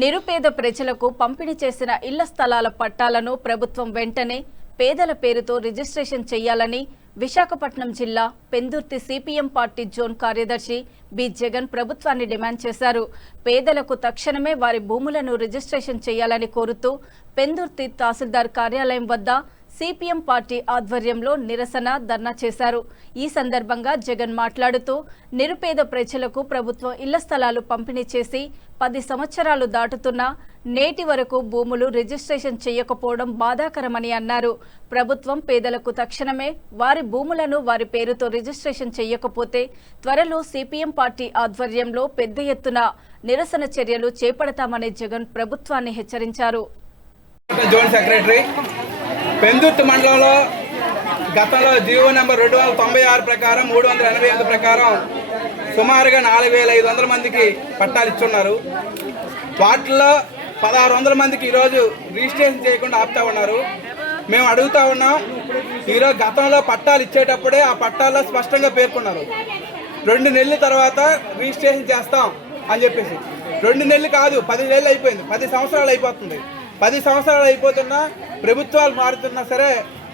నిరుపేద ప్రజలకు పంపిణీ చేసిన ఇళ్ల స్థలాల పట్టాలను ప్రభుత్వం వెంటనే పేదల పేరుతో రిజిస్ట్రేషన్ చేయాలని విశాఖపట్నం జిల్లా పెందుర్తి సిపిఎం పార్టీ జోన్ కార్యదర్శి బి జగన్ ప్రభుత్వాన్ని డిమాండ్ చేశారు. పేదలకు తక్షణమే వారి భూములను రిజిస్ట్రేషన్ చేయాలని కోరుతూ పెందుర్తి తహసీల్దార్ కార్యాలయం వద్ద సిపిఎం పార్టీ ఆధ్వర్యంలో నిరసన ధర్నా చేశారు. ఈ సందర్భంగా జగన్ మాట్లాడుతూ నిరుపేద ప్రజలకు ప్రభుత్వం ఇళ్ల స్థలాలు పంపిణీ చేసి 10 సంవత్సరాలు దాటుతున్నా నేటి వరకు భూములు రిజిస్ట్రేషన్ చేయకపోవడం బాధాకరమని అన్నారు. ప్రభుత్వం పేదలకు తక్షణమే వారి భూములను వారి పేరుతో రిజిస్ట్రేషన్ చేయకపోతే త్వరలో సిపిఎం పార్టీ ఆధ్వర్యంలో పెద్ద ఎత్తున నిరసన చర్యలు చేపడతామని జగన్ ప్రభుత్వాన్ని హెచ్చరించారు. పెందుర్తి మండలంలో గతంలో జీవో నెంబర్ 296 ప్రకారం 388 ప్రకారం సుమారుగా 4500 మందికి పట్టాలు ఇచ్చున్నారు. వాటిల్లో 1600 మందికి ఈరోజు రిజిస్ట్రేషన్ చేయకుండా ఆపుతా ఉన్నారు. మేము అడుగుతా ఉన్నాం, ఈరోజు గతంలో పట్టాలు ఇచ్చేటప్పుడే ఆ పట్టాల్లో స్పష్టంగా పేర్కొన్నారు 2 నెలల తర్వాత రిజిస్ట్రేషన్ చేస్తాం అని చెప్పేసి. 2 నెలలు కాదు, 10 నెలలు అయిపోయింది, 10 సంవత్సరాలు అయిపోతుంది. 10 సంవత్సరాలు అయిపోతున్నా ప్రభుత్వాలు మారుతున్నా సరే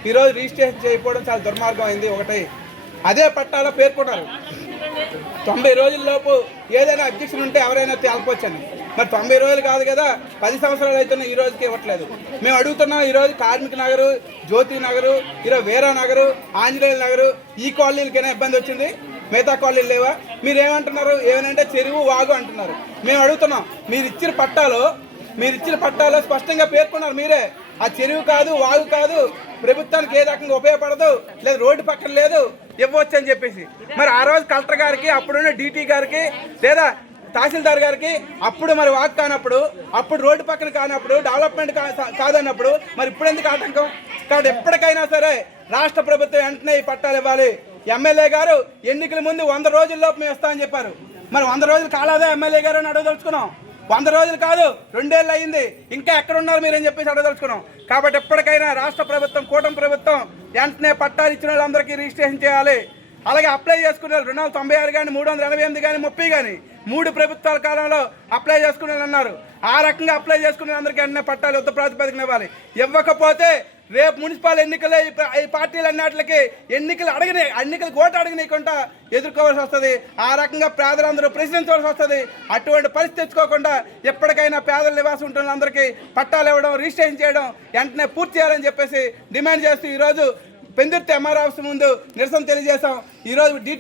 ఈరోజు రిజిస్ట్రేషన్ చేయకపోవడం చాలా దుర్మార్గం అయింది. ఒకటి అదే పట్టాలో పేర్కొన్నారు 90 రోజుల్లోపు ఏదైనా అబ్జెక్షన్ ఉంటే ఎవరైనా తేల్పొచ్చని. మరి 90 రోజులు కాదు కదా, 10 సంవత్సరాలు అయితున్నా ఈ రోజుకి ఇవ్వట్లేదు. మేము అడుగుతున్నాం, ఈరోజు కార్మిక నగరు, జ్యోతి నగరు, ఈరోజు వీరా నగరు, ఆంజనేయుల నగరు, ఈ కాలనీలకైనా ఇబ్బంది వచ్చింది, మిగతా కాలనీలు లేవా? మీరు ఏమంటున్నారు? ఏమనంటే చెరువు వాగు అంటున్నారు. మేము అడుగుతున్నాం, మీరు ఇచ్చిన పట్టాలో స్పష్టంగా పేర్కొన్నారు మీరే, ఆ చెరువు కాదు, వాగు కాదు, ప్రభుత్వానికి ఏ రకంగా ఉపయోగపడదు, లేదా రోడ్డు పక్కన లేదు, ఇవ్వచ్చు అని చెప్పేసి. మరి ఆ రోజు కలెక్టర్ గారికి, అప్పుడున్న డీటీ గారికి, లేదా తహసీల్దార్ గారికి అప్పుడు మరి వాక్ కానప్పుడు, అప్పుడు రోడ్డు పక్కన కానప్పుడు, డెవలప్మెంట్ కాదన్నప్పుడు మరి ఇప్పుడు ఎందుకు ఆటంకం? కాబట్టి ఎప్పటికైనా సరే రాష్ట్ర ప్రభుత్వం వెంటనే ఈ పట్టాలు ఇవ్వాలి. ఎమ్మెల్యే గారు ఎన్నికల ముందు 100 రోజుల్లోపు మేము ఇస్తామని చెప్పారు. మరి 100 రోజులు కాలాదా ఎమ్మెల్యే గారు అని అడగదలుచుకున్నాం. 100 రోజులు కాదు, 2 ఏళ్ళు అయింది, ఇంకా ఎక్కడున్నారు మీరని చెప్పేసి అడగదలుచుకున్నాం. కాబట్టి ఎప్పటికైనా రాష్ట్ర ప్రభుత్వం, కూటమి ప్రభుత్వం వెంటనే పట్టాలు ఇచ్చిన వాళ్ళందరికీ రిజిస్ట్రేషన్ చేయాలి. అలాగే అప్లై చేసుకునే 296 కానీ, 388 కానీ, 30 కానీ 3 ప్రభుత్వాల కాలంలో అప్లై చేసుకునే అన్నారు. ఆ రకంగా అప్లై చేసుకునే అందరికీ వెంటనే పట్టాలు యుద్ధ ప్రాతిపదికన ఇవ్వాలి. ఇవ్వకపోతే రేపు మున్సిపల్ ఎన్నికలే ఈ పార్టీలు అన్నిటికి ఎన్నికలకు ఓటు అడగనీయకుండా ఎదుర్కోవాల్సి వస్తుంది. ఆ రకంగా పేదలందరూ ప్రశ్నించవలసి వస్తుంది. అటువంటి పరిస్థితి తెచ్చుకోకుండా ఎప్పటికైనా పేదల నివాసం ఉంటున్న అందరికీ పట్టాలు ఇవ్వడం, రిజిస్ట్రేషన్ చేయడం వెంటనే పూర్తి చేయాలని చెప్పేసి డిమాండ్ చేస్తూ ఈరోజు పెందుర్తి ఎంఆర్ ఆఫీస్ ముందు నిరసన తెలియజేశాం. ఈరోజు డీటీ